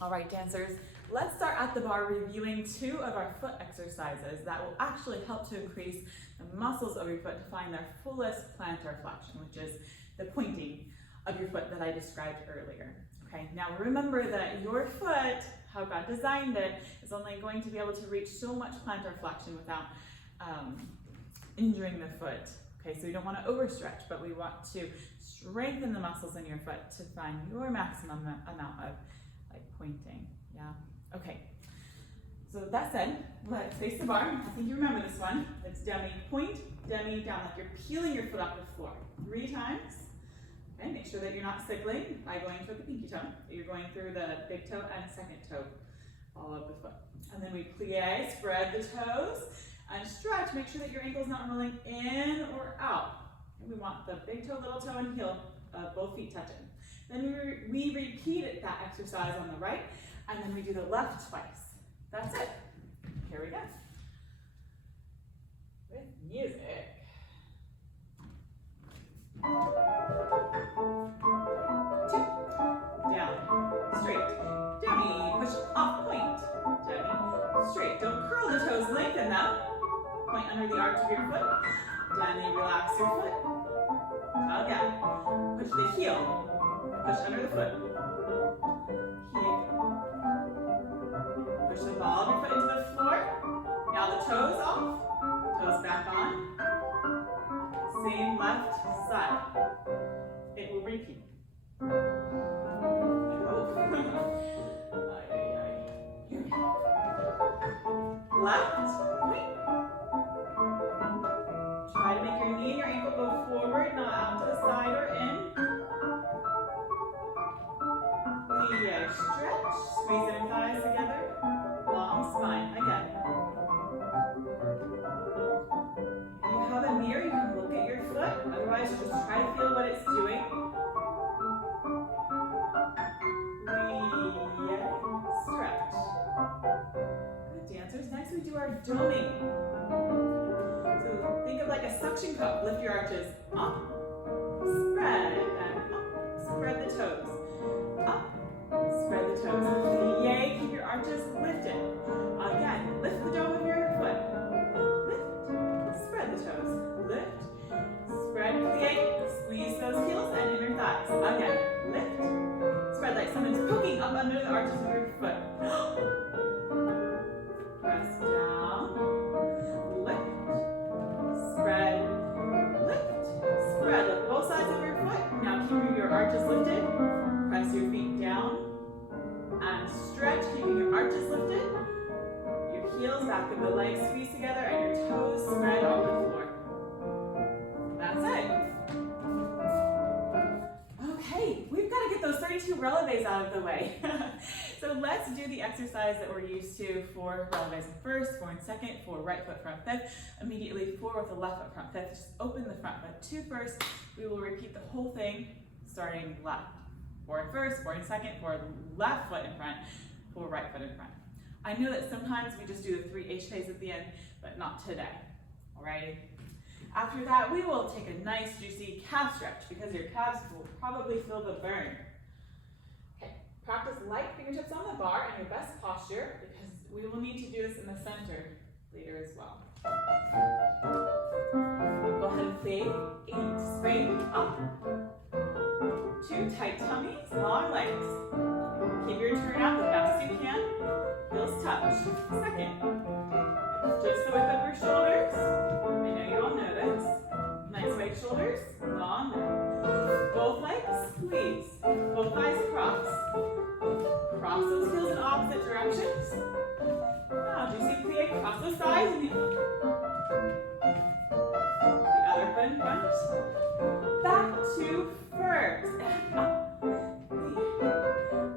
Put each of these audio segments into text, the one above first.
All right, dancers, let's start at the bar reviewing 2 of our foot exercises that will actually help to increase the muscles of your foot to find their fullest plantar flexion, which is the pointing of your foot that I described earlier. Okay, now remember that your foot, how God designed it, is only going to be able to reach so much plantar flexion without injuring the foot. Okay, so you don't want to overstretch, but we want to strengthen the muscles in your foot to find your maximum amount of pointing. Yeah, okay. So that said, let's face the bar. I think you remember this one. It's dummy point, dummy down, like you're peeling your foot off the floor 3 times. Okay, make sure that you're not signaling by going toward the pinky toe. You're going through the big toe and second toe, all of the foot. And then we plie, spread the toes, and stretch. Make sure that your ankle's not rolling in or out. And we want the big toe, little toe, and heel, both feet touching. Then we repeat that exercise on the right, and then we do the left twice. That's it. Here we go. With music. 2, down, straight, dummy, push off, point, dummy, straight. Don't curl the toes, lengthen them. Point under the arch of your foot. Dummy, relax your foot. Again, push the heel. Push under the foot. Heel. Push the ball of your foot into the floor. Now the toes off. Toes back on. Same left side. It will repeat. Left, point. Try to make your knee and your ankle go forward, not out to the side or in. Plie, stretch, squeeze inner thighs together. Long spine, again. If you have a mirror, you can look at your foot. Otherwise, just try to feel what it's doing. Plie, stretch. Good dancers. Next we do our doming. So think of like a suction cup. Lift your arches up, spread, and up. Spread the toes. Up, spread the toes. Plie, keep your arches lifted. Again, lift the dome of your foot. Lift, spread the toes. Lift, spread, plie, squeeze those heels and inner thighs. Again, lift, spread like someone's poking up under the arches of your foot. Press down, lift, spread, lift, spread. Lift both sides of your foot. Now keep your arches lifted. Press your feet down and stretch, keeping your arches lifted. Your heels back of the legs squeeze together and your toes spread on the floor. That's it. Okay, we've got to get those 32 releves out of the way. So let's do the exercise that we're used to for releves in first, 4 in second, for right foot front fifth, immediately 4 with the left foot front fifth. Just open the front foot 2 first. We will repeat the whole thing starting left. 4 in first, 4 in second, 4 left foot in front, 4 right foot in front. I know that sometimes we just do the 3 H-Ks at the end, but not today, alrighty? After that, we will take a nice juicy calf stretch because your calves will probably feel the burn. Okay, practice light fingertips on the bar and your best posture because we will need to do this in the center later as well. Go ahead and plie, 8, spring, up. 2 tight tummies, long legs. Keep your turn out the best you can. Heels touch. Second. Just the width of your shoulders. I know you all know this. Nice wide shoulders, long neck. Both legs, squeeze. Both thighs cross. Cross those heels in opposite directions. Now, juicy plie, cross those thighs. And the other foot in front. Back to first. And up.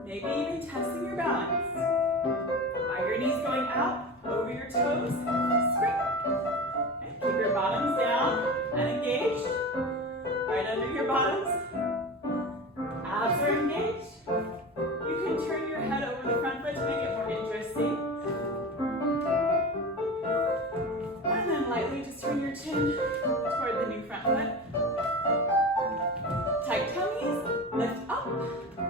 Maybe even testing your balance. Are your knees going out over your toes? Spring. And keep your bottoms down and engaged. Right under your bottoms. Abs are engaged. You can turn your head over the front foot to make it more interesting. And then lightly just turn your chin toward the new front foot. Tight tummies, lift up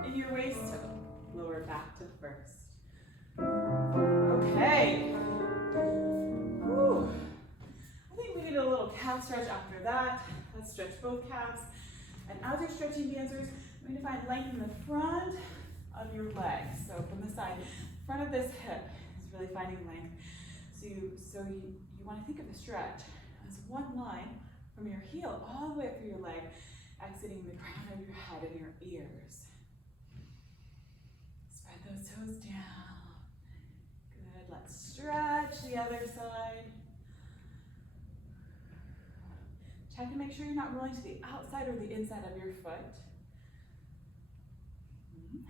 in your waist toe, lower back. back to first. Okay. Whew. I think we need a little calf stretch after that. Let's stretch both calves. And as you're stretching, dancers, you're going to find length in the front of your legs. So from the side, front of this hip is really finding length. So you want to think of the stretch as one line from your heel all the way up through your leg, exiting the crown of your head and your ears. Spread those toes down. Good, let's stretch the other side. Check to make sure you're not rolling to the outside or the inside of your foot. And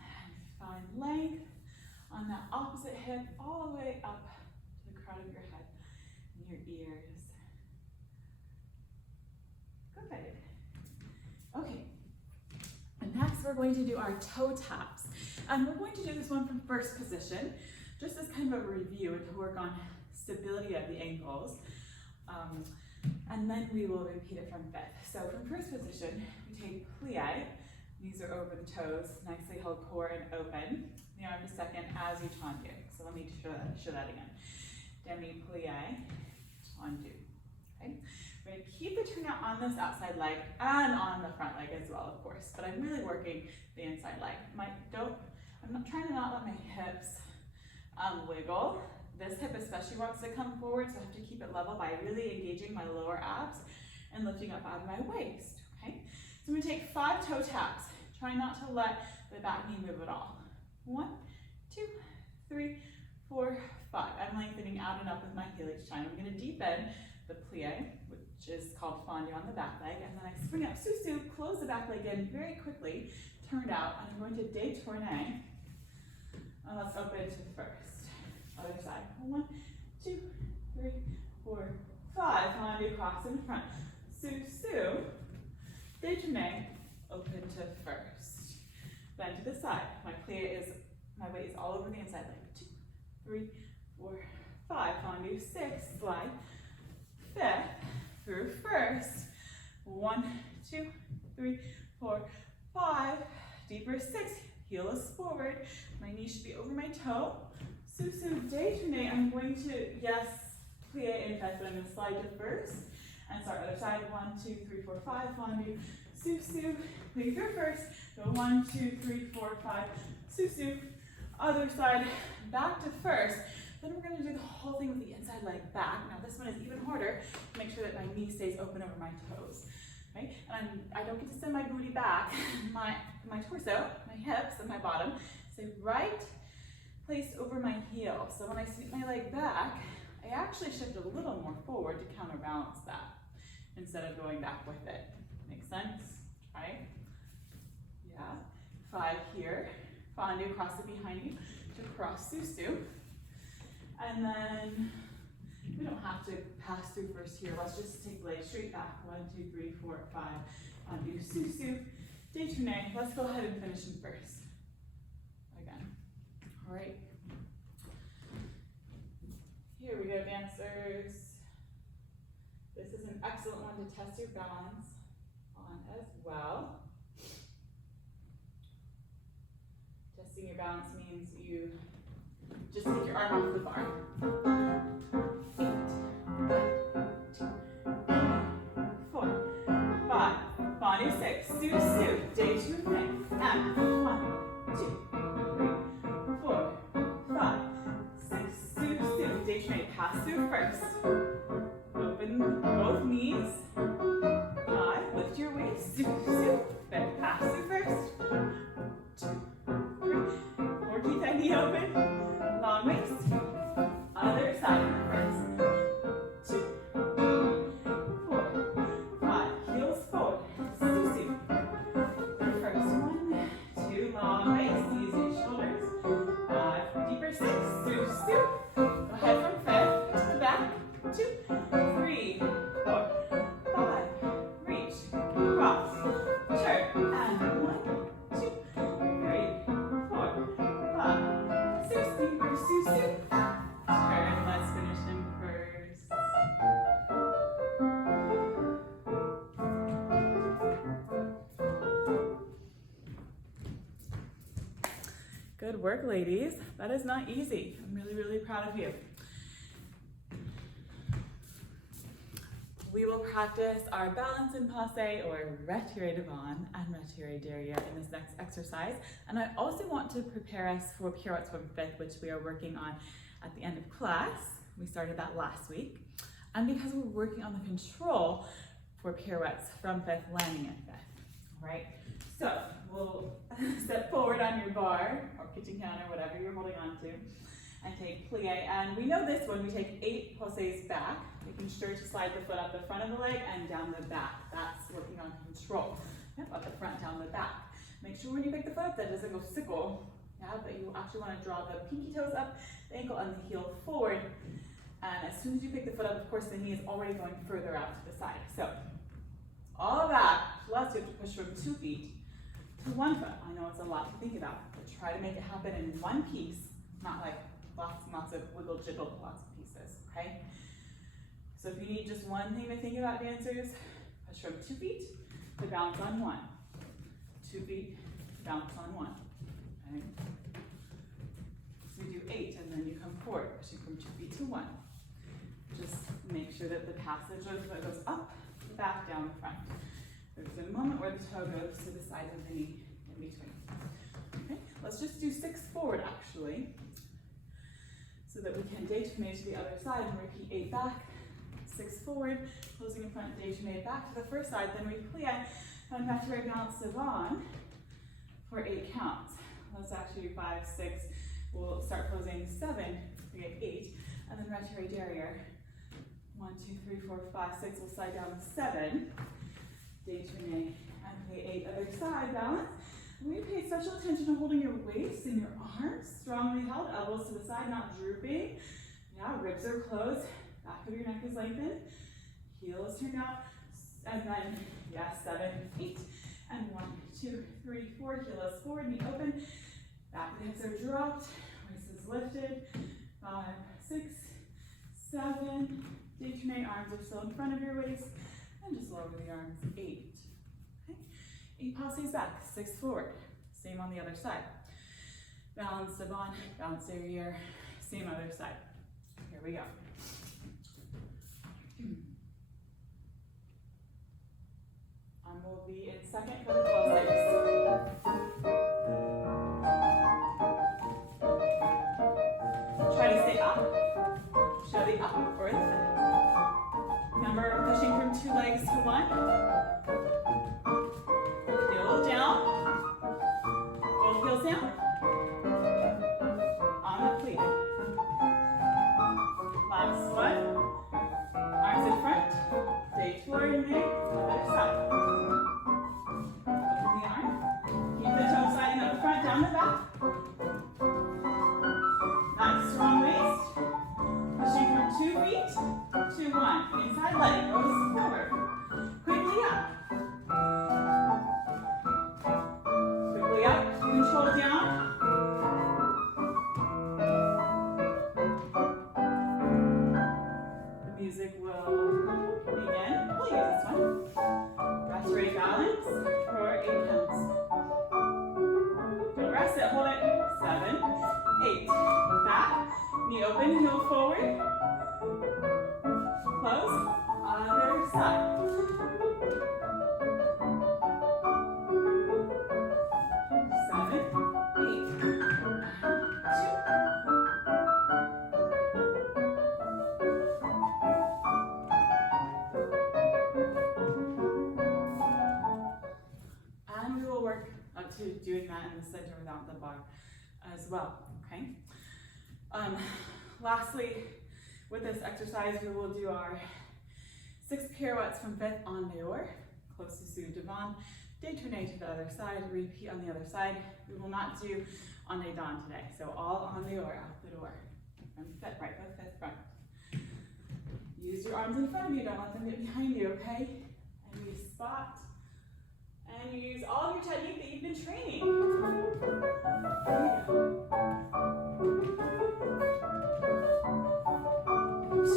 find length on that opposite hip all the way up to the crown of your head and your ears. Good. Okay. And next we're going to do our toe taps. And we're going to do this one from first position, just as kind of a review and to work on stability of the ankles. And then we will repeat it from fifth. So from first position, we take plie. Knees are over the toes, nicely held core and open. The arm to second as you tendu. So let me show that again. Demi plie, tendu. Okay. We're going to keep the turnout on this outside leg and on the front leg as well, of course. But I'm really working the inside leg. I'm not trying to not let my hips wiggle. This hip especially wants to come forward, so I have to keep it level by really engaging my lower abs and lifting up out of my waist. Okay. So I'm going to take 5 toe taps. Try not to let the back knee move at all. 1, 2, 3, 4, 5. I'm lengthening out and up with my heel each time. I'm going to deepen the plie, which is called fondue on the back leg, and then I spring up susu, close the back leg in very quickly, turned out, and I'm going to détourner. And let's open to the first. Other side. 1, 2, 3, 4, 5. Fondue cross in front. Susu, détourner, open to first. Then to the side. My weight is all over the inside leg. 2, 3, 4, 5. Fondue 6. Slide. 5th through first. 1, 2, 3, 4, 5. Deeper 6. Heel is forward. My knee should be over my toe. Susu, détourner. I'm going to, yes, plie in 5th, but I'm going to slide to first. And start other side. 1, 2, 3, 4, 5. Fondue. Susu. Plie through first. Go 1, 2, 3, 4, 5. Susu. Other side. Back to first. Then we're going to do the whole thing with the inside leg back. Now this one is even harder to make sure that my knee stays open over my toes. Right? And I don't get to send my booty back. My torso, my hips, and my bottom stay right placed over my heel. So when I sweep my leg back, I actually shift a little more forward to counterbalance that instead of going back with it. Make sense? Right? Yeah. 5 here. Fondue, cross it behind you to cross susu. And then we don't have to pass through first here. Let's just take legs straight back. 1, 2, 3, 4, 5. Fondue, susu, détourner. Let's go ahead and finish in first. Again. All right. Here we go, dancers. This is an excellent one to test your balance on as well. Testing your balance means you just take your arm off the bar. 8, 1, 2, 4, 5. Fondue 6. Susu. Détourner. And 1, 2, 3, 4, 5, 6. Susu. Détourner. Pass through first. Open both knees. 5. Lift your waist. Susu. Then pass through first. 2, 3, 4. Keep that knee open. Long waist. Other side first. 2, 4, 5. Heels forward. Susu. First 1, 2. Long waist. Use your shoulders. 5. Deeper 6. Susu. Go ahead from 5th to the back. 2, 3, 4, 5. Reach. Cross. Turn. And 1, 2, 3, 4, 5, 6. work, ladies. That is not easy. I'm really, really proud of you. We will practice our balance in passe or retiré devant and retiré derrière in this next exercise. And I also want to prepare us for pirouettes from fifth, which we are working on at the end of class. We started that last week. And because we're working on the control for pirouettes from fifth, landing in fifth, all right? So we'll step forward on your bar or kitchen counter, whatever you're holding on to, and take plie. And we know this when we take 8 passes back, making sure to slide the foot up the front of the leg and down the back. That's working on control. Yep, up the front, down the back. Make sure when you pick the foot up that it doesn't go sickle, yeah, but you actually want to draw the pinky toes up, the ankle and the heel forward. And as soon as you pick the foot up, of course, the knee is already going further out to the side. So all of that, plus you have to push from 2 feet to 1 foot. I know it's a lot to think about, but try to make it happen in one piece, not like lots and lots of wiggle jiggle, lots of pieces, okay? So if you need just one thing to think about, dancers, push from 2 feet to bounce on 1. 2 feet, bounce on 1, okay? So you do 8 and then you come forward, pushing from 2 feet to 1. Just make sure that the passage of the foot goes up, back, down, front. There's a moment where the toe goes to the side of the knee in between. Okay, let's just do 6 forward actually, so that we can détourner to the other side and repeat 8 back, 6 forward, closing in front, détourner back to the first side, then we plie and retiré balance devant for 8 counts. Let's actually do 5, 6, we'll start closing 7, we get 8, and then retiré derrière. 1, 2, 3, 4, 5, 6, we'll slide down 7, détourner, and plie 8, other side, balance. We pay special attention to holding your waist and your arms strongly held, elbows to the side, not drooping. Yeah, ribs are closed, back of your neck is lengthened, heel is turned out, and then, yeah, 7, 8, and 1, 2, 3, 4, heel is forward, knee open, back of the hips are dropped, waist is lifted, 5, 6, 7, détourner, arms are still in front of your waist, and just lower the arms, 8. 8 passes back, 6 forward, same on the other side. Balance devant, balance derrière, same other side. Here we go. We'll be in second for the 12-6. Try to stay up, show the up or the side. Remember, pushing from 2 legs to 1. Down, both heels down, on the pleat. Last one, arms in front, détourner, other side. Open the arm, keep the toe sliding up the front, down the back. Nice, strong waist, pushing from 2 feet to 1. Inside leg goes forward, quickly up. Control down. The music will begin. We'll use this one. Retiré balance for 8 counts. Don't rest it, hold it. 7, 8. Back, knee open, heel forward. Close, other side. Doing that in the center without the bar as well, okay? Lastly, with this exercise, we will do our 6 pirouettes from fifth en dehors, close to sous devant, détourner to the other side, repeat on the other side. We will not do en dedans today, so all en dehors, out the door. From fifth, right foot, fifth, front. Use your arms in front of you, don't let them get behind you, okay? And you spot. And you use all of your technique that you've been training. Here we go. 2.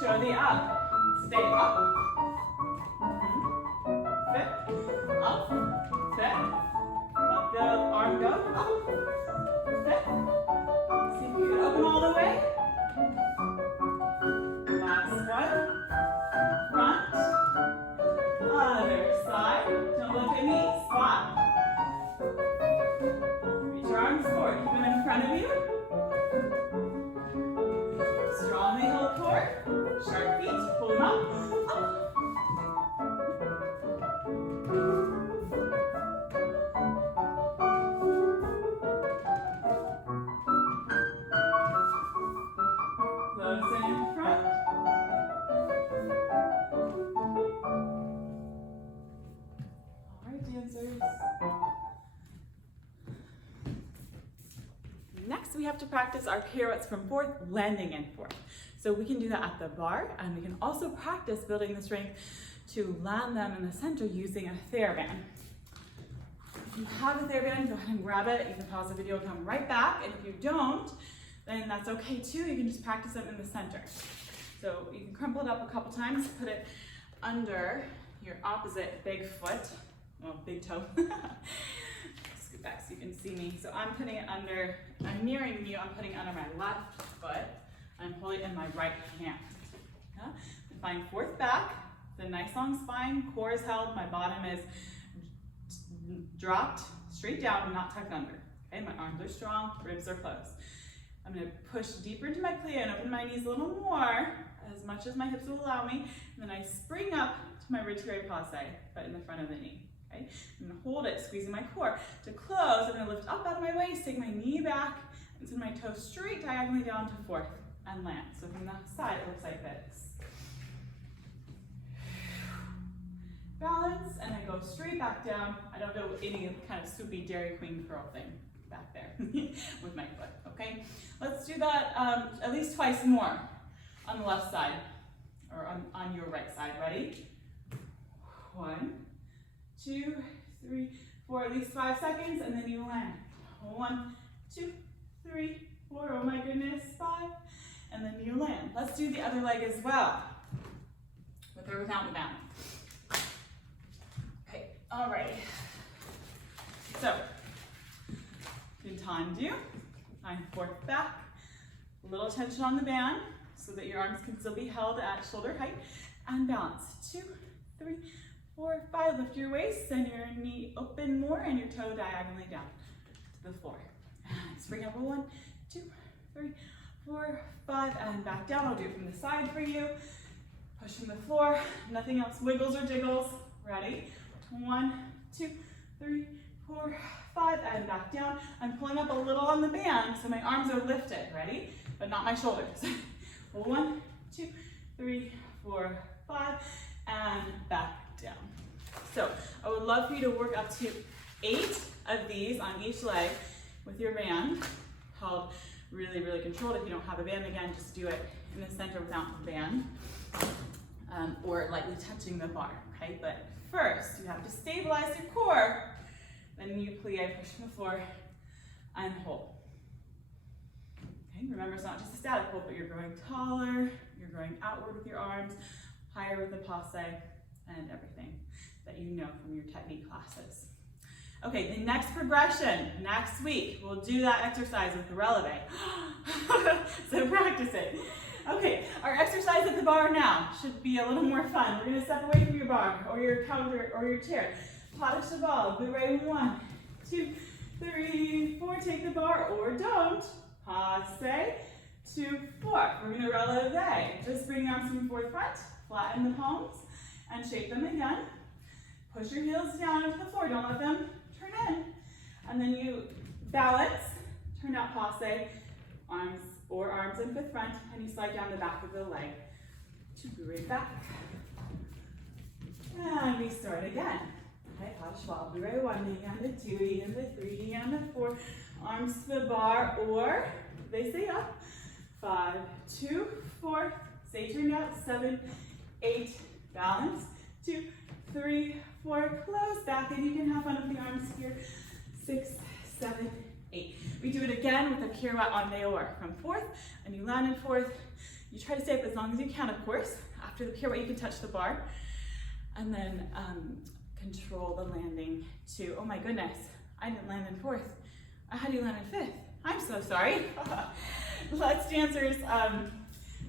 Show the up. Stay up. Fit. Up. Fit. Let the arm go. Up. your arms forward. Keep them in front of you. Strongly hold core. Sharp feet. Pull them up. Up. Close in front. All right, dancers. Next, we have to practice our pirouettes from fourth, landing in fourth. So we can do that at the bar, and we can also practice building the strength to land them in the center using a TheraBand. If you have a TheraBand, go ahead and grab it. You can pause the video and come right back, and if you don't, then that's okay too. You can just practice them in the center. So you can crumple it up a couple times, put it under your opposite big foot, well, big toe. Scoot back so you can see me. So I'm putting it under, I'm mirroring you, I'm putting it under my left foot. I'm holding it in my right hand. Yeah? And find fourth back, the nice long spine, core is held, my bottom is dropped straight down, not tucked under. Okay, my arms are strong, ribs are closed. I'm going to push deeper into my plie and open my knees a little more, as much as my hips will allow me. And then I spring up to my retiré passe, but in the front of the knee. Okay? I'm going to hold it, squeezing my core. To close, I'm going to lift up out of my waist, take my knee back, and send my toes straight diagonally down to fourth and land. So from the side, it looks like this. Balance, and I go straight back down. I don't do any kind of soupy Dairy Queen curl thing back there with my foot, okay? Let's do that at least twice more on the left side, or on your right side. Ready? 1, 2, 3, 4, at least 5 seconds, and then you land. 1, 2, 3, 4, oh my goodness, 5, and then you land. Let's do the other leg as well, with or without the band. Okay, all right. So, good time to find fourth back, a little tension on the band so that your arms can still be held at shoulder height, and balance. 2, 3, 4, 5, lift your waist, send your knee open more and your toe diagonally down to the floor. And spring up, 1, 2, 3, 4, 5, and back down. I'll do it from the side for you. Push from the floor, nothing else, wiggles or jiggles. Ready? 1, 2, 3, 4, 5, and back down. I'm pulling up a little on the band, so my arms are lifted. Ready? But not my shoulders. 1, 2, 3, 4, 5, and back down. So I would love for you to work up to 8 of these on each leg with your band, held really, really controlled. If you don't have a band, again, just do it in the center without the band, or lightly touching the bar, okay? But first, you have to stabilize your core. Then you plie, push from the floor, and hold. Okay, remember it's not just a static hold, but you're growing taller, you're growing outward with your arms, higher with the passe, and everything that you know from your technique classes. Okay, the next progression, next week, we'll do that exercise with the releve. So practice it. Okay, our exercise at the bar now should be a little more fun. We're gonna step away from your bar, or your counter, or your chair. Pas de cheval, bourrée, 1, 2, 3, 4, take the bar, or don't. Passe, 2, 4. We're gonna releve. Just bring your arms from forefront, flatten the palms, and shape them again. Push your heels down into the floor, don't let them turn in. And then you balance, turn out passe, arms in fifth front, and you slide down the back of the leg to bourrée back. And we start again. Okay, pas de cheval, bourrée, 1, knee and a 2, knee and a 3, knee and a 4, arms to the bar, or they stay up. 5, 2, 4, stay turned out, 7, 8, balance, 2, 3, 4, close back, and you can have fun with the arms here. 6, 7, 8. We do it again with a pirouette en dehors from fourth, and you land in fourth. You try to stay up as long as you can, of course. After the pirouette, you can touch the bar, and then control the landing to, oh my goodness, I didn't land in fourth. How do you land in fifth? I'm so sorry. Let's dancers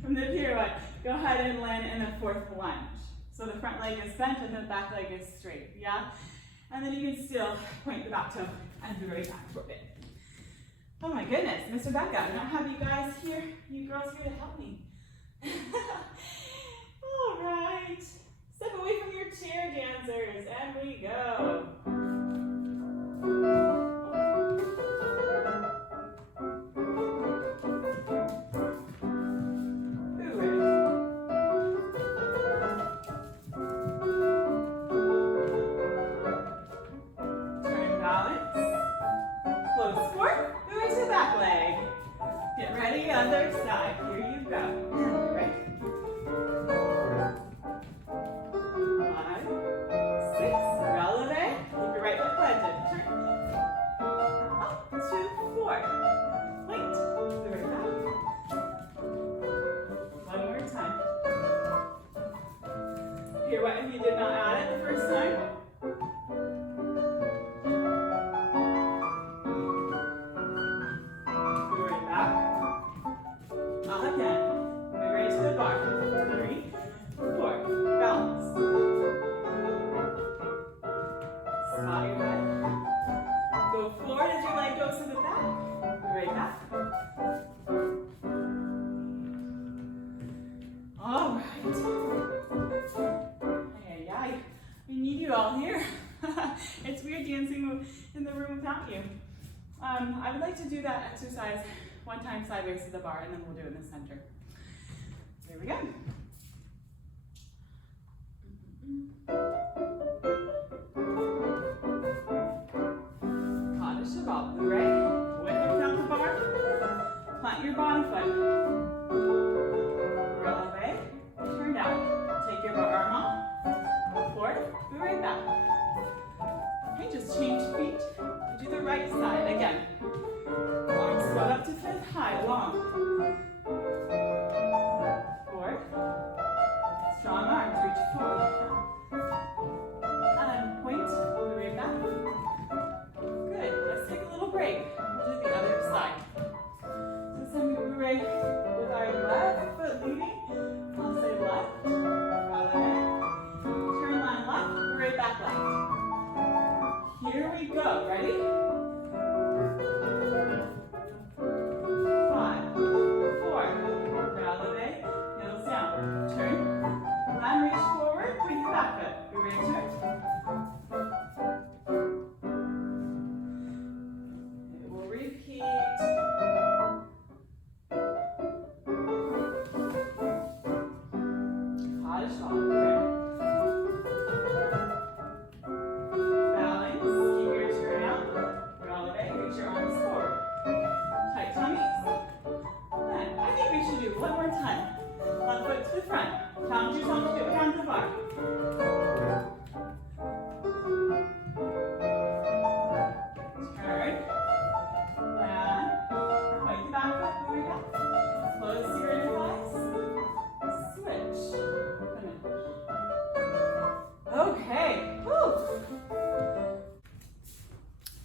from the pirouette, go ahead and land in a fourth lunge. So the front leg is bent and the back leg is straight, yeah? And then you can still point the back toe and bourrée back for a bit. goodness, Mr. Becca, I don't have you guys here, you girls here to help me. All right, step away from your chair, dancers, and we go. Other side. Here you go. Right. 5, 6. Releve. Keep your right foot planted. Turn. Up. 2, 4. Wait. Right back. One more time. Here, what if you did not add it the first time? All here. It's weird dancing in the room without you. I would like to do that exercise one time sideways to the bar, and then we'll do it in the center. Here we go. Pas de cheval, right? With or without the bar. Plant your bottom foot. Releve. Turn down. Take your arm off. Go right back. Okay, just change feet. Do the right side again. Arms float up to fifth, high, long. 4. Strong arms, reach forward. And point, go right back. Good, let's take a little break. We'll do the other side. So some right with our left foot leading. I'll say left. Right back left. Here we go. Ready? 5, 4. Releve. Heels down. Turn. And reach forward. Bring your back foot. Go right turn. It will repeat. Pas de cheval. One more time. One foot to the front. Count your toes to count the bar. Turn. And point the back foot. Go right back. Close your inner thighs. Switch. Finish. Okay. Woo.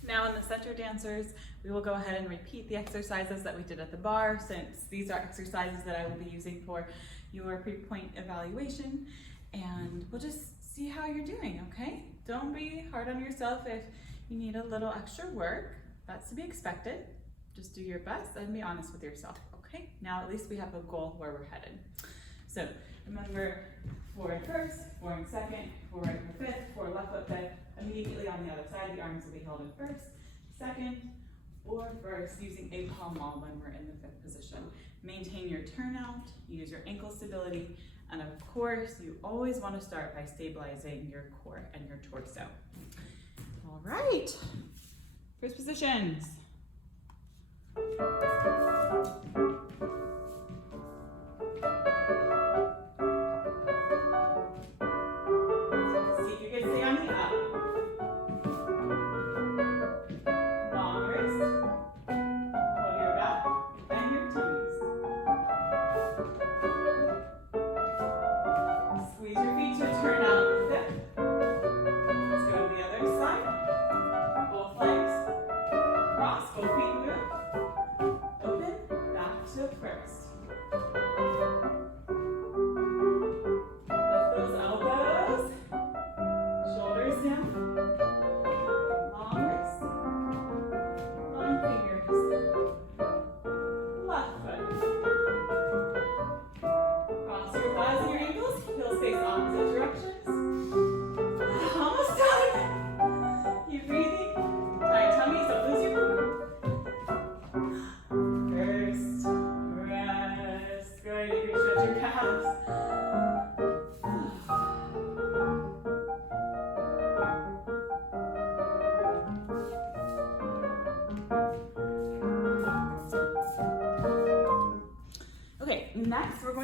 Now in the center dancers, we will go ahead and repeat the exercises that we did at the bar, since these are exercises that I will be using for your pre-point evaluation, and we'll just see how you're doing, okay? Don't be hard on yourself if you need a little extra work. That's to be expected. Just do your best and be honest with yourself, okay? Now at least we have a goal where we're headed. So remember, forward first, forward second, forward for fifth, forward left foot fifth. Immediately on the other side, the arms will be held in first, second, or first, using a palm wall when we're in the fifth position. Maintain your turnout, use your ankle stability, and of course, you always want to start by stabilizing your core and your torso. All right, first positions. See if you can stay on the up. Cross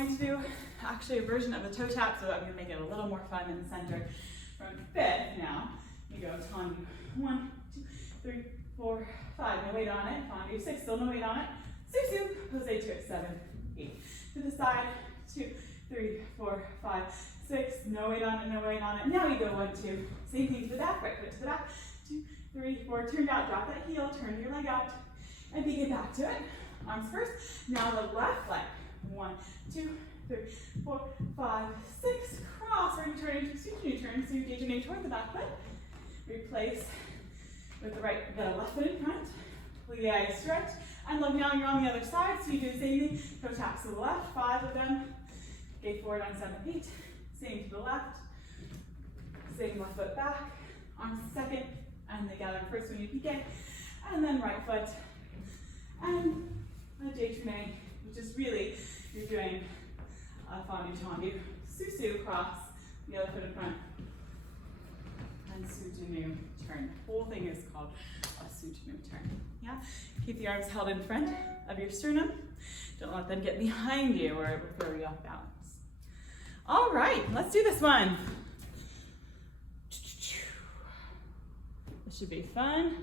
going to do actually a version of the toe tap, so I'm going to make it a little more fun in the center. From fifth now, you go tendu. 1, 2, 3, 4, 5. No weight on it. Tendu. 6. Still no weight on it. Susu. Pose to it. 7, 8. To the side. 2, 3, 4, 5, 6. No weight on it. No weight on it. Now you go 1, 2. Same thing to the back. Right foot to the back. 2, 3, 4. Turned out. Drop that heel. Turn your leg out. And begin back to it. Arms first. Now the left leg. 1, 2, 3, 4, 5, 6. Cross. Ready to turn into suju. Turn. So you engage your knee toward the back foot. Replace with the left foot in front. Plie, stretch. And look, now you're on the other side. So you do the same thing. Toe taps to the left. 5 of them. Gate forward on 7, 8. Same to the left. Same left foot back. Arms second. And they gather first when you pique. And then right foot. And a J-Trine, which is really, you're doing a fondu tendu. Susu, cross, the other foot in front. And sujanu, turn. The whole thing is called a sujanu turn. Yeah? Keep the arms held in front of your sternum. Don't let them get behind you or it will throw you off balance. All right, let's do this one. This should be fun.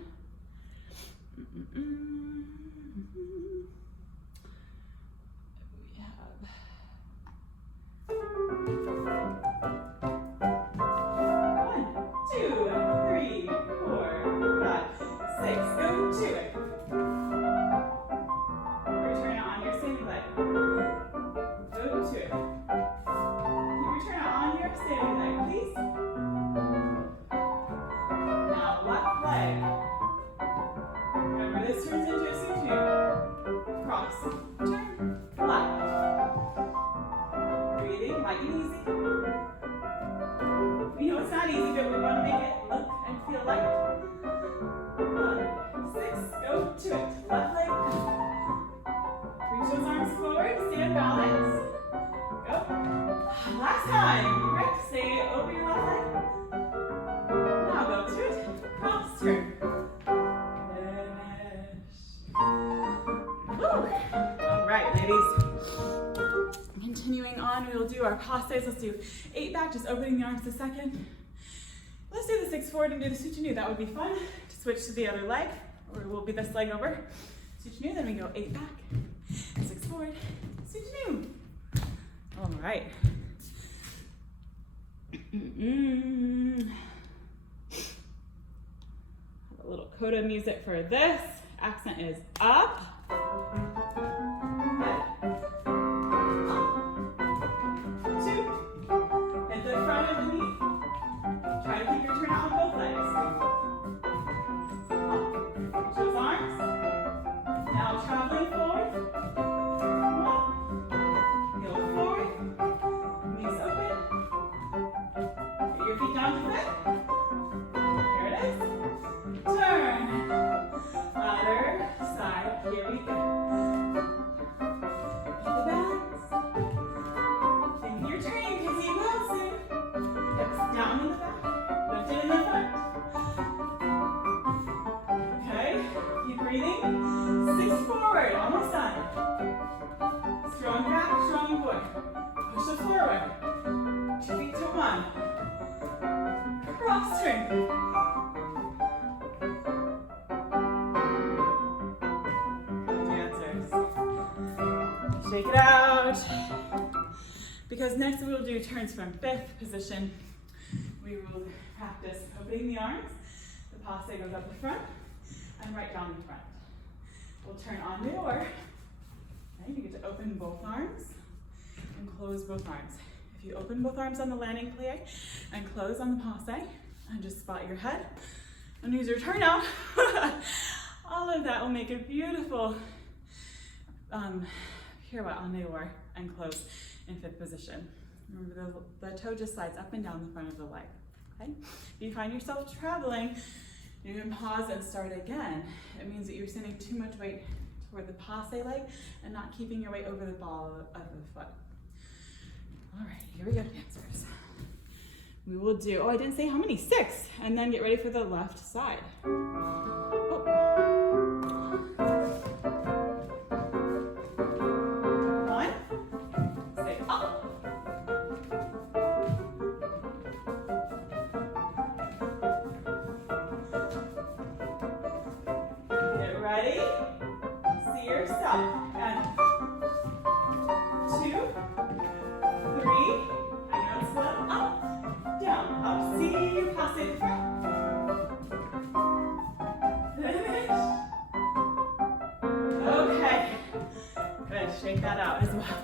Our passes. Let's do 8 back, just opening the arms a second. Let's do the 6 forward and do the sujanu. That would be fun. To switch to the other leg, or it will be this leg over. Sujanu, then we go 8 back, 6 forward, sujanu. All right. A little coda music for this. Accent is up. Shake it out. Because next we will do turns from 5th position. We will practice opening the arms. The passe goes up the front and right down the front. We'll turn on the or. Okay, you get to open both arms and close both arms. If you open both arms on the landing plie and close on the passe, and just spot your head and use your turn out, all of that will make a beautiful pirouette on the or and close in 5th position. Remember the toe just slides up and down the front of the leg. Okay? If you find yourself traveling, you can pause and start again. It means that you're sending too much weight toward the passe leg and not keeping your weight over the ball of the foot. All right, here we go, dancers. We will do, oh, I didn't say how many, 6, and then get ready for the left side. Oh. 1, 6, Ready? See yourself. And 2, 3. Hang on, slow. Up, down, up. See you pass it front. Finish. Okay. Good. Shake that out as well.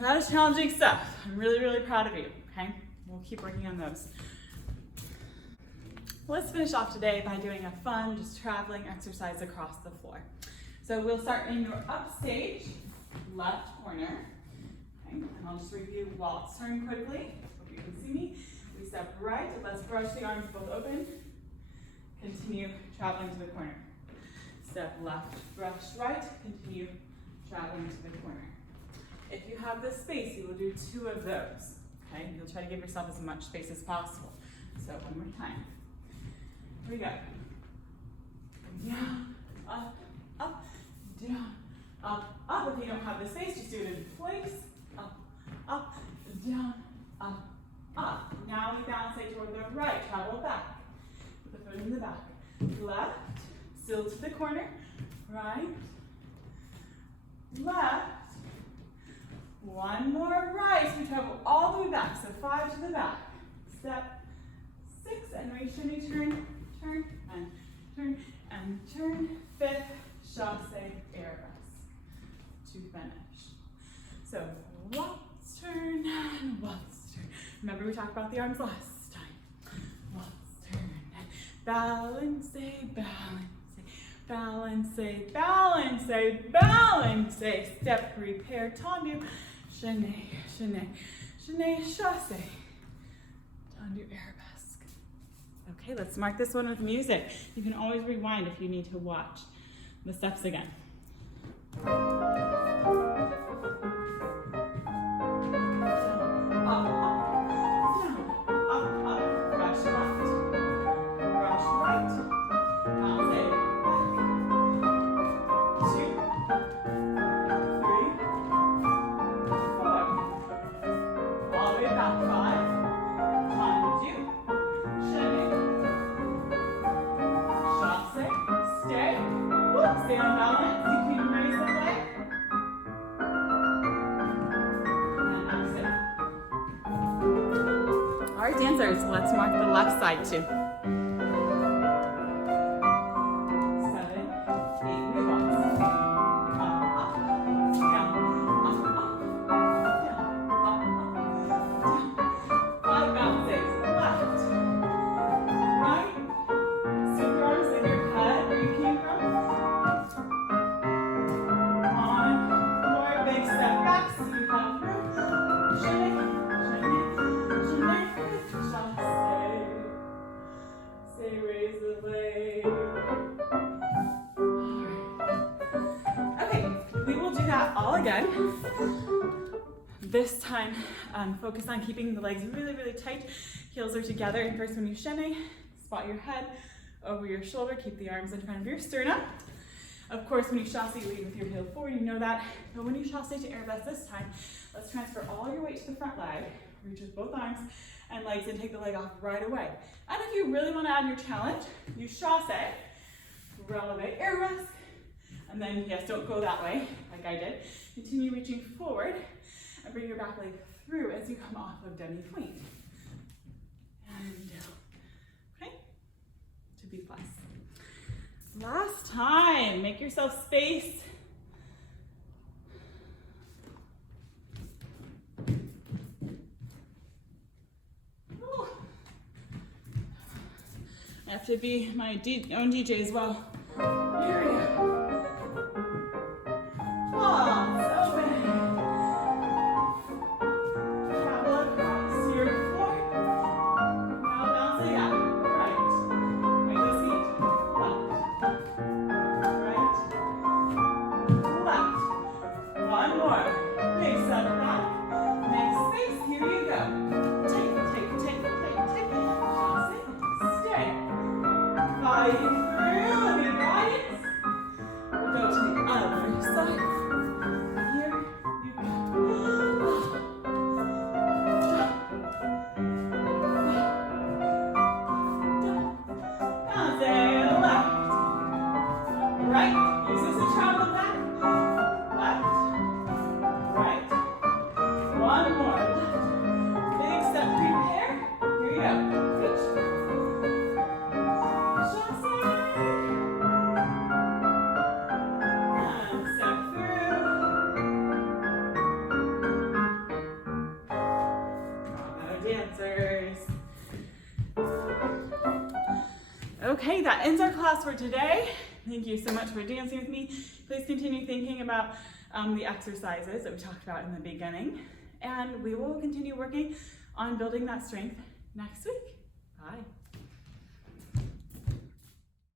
That is challenging stuff. I'm really, really proud of you. Okay? We'll keep working on those. Let's finish off today by doing a fun, just traveling exercise across the floor. So we'll start in your upstage, left corner. Okay, and I'll just review waltz turn quickly. Hope you can see me. We step right. Let's brush the arms both open. Continue traveling to the corner. Step left, brush right. Continue traveling to the corner. If you have the space, you will do 2 of those. Okay, you'll try to give yourself as much space as possible. So one more time. Here we go. Down, up, up, down, up, up. If you don't have the space, just do it in place. Up, up, down, up, up. Now we balance it toward the right. Travel back. Put the foot in the back. Left, still to the corner. Right, left. One more right. We travel all the way back. So 5 to the back. Step 6 and reach and turn, turn and turn and turn. 5th, chasse, arabesque to finish. So waltz, turn, and waltz, turn. Remember we talked about the arms last time. Waltz, turn, and balance, balance, balance, balance. Step, repair, tendu, chaîné, chaîné, chaîné, chasse, tendu, arabesque. Okay, let's mark this one with music. You can always rewind if you need to watch the steps again. Stay on balance. You can raise the leg. And exit. All right, dancers, let's mark the left side too. 7, 8, we waltz. Up, up, down, up, up, down, up, down. 5 bounces. Left, right. Sweep your arms in your head where you came from. Again. This time, focus on keeping the legs really, really tight. Heels are together. And first, when you chaîné, spot your head over your shoulder. Keep the arms in front of your sternum. Of course, when you chasse, you lead with your heel forward. You know that. But when you chasse to arabesque this time, let's transfer all your weight to the front leg. Reach with both arms and legs and take the leg off right away. And if you really want to add your challenge, you chasse, releve, arabesque. And then, yes, don't go that way, like I did. Continue reaching forward and bring your back leg through as you come off of demi-pointe. And down. Okay? To B+. Last time, make yourself space. Ooh. I have to be my own DJ as well. Here we go. Palms open. Travel across your floor. Now bounce it out. Right. Right this feet. Left. Right. Left. One more. Big step back. Make space. Here you go. Take. Chasse. Stay. Body through. Good guidance. Use this to travel back, left, right. One more, left. Big step, prepare. Here you go. Reach. And step through. Dancers. Okay, that ends our class for today. Thank you so much for dancing with me. Please continue thinking about the exercises that we talked about in the beginning, and we will continue working on building that strength next week. Bye.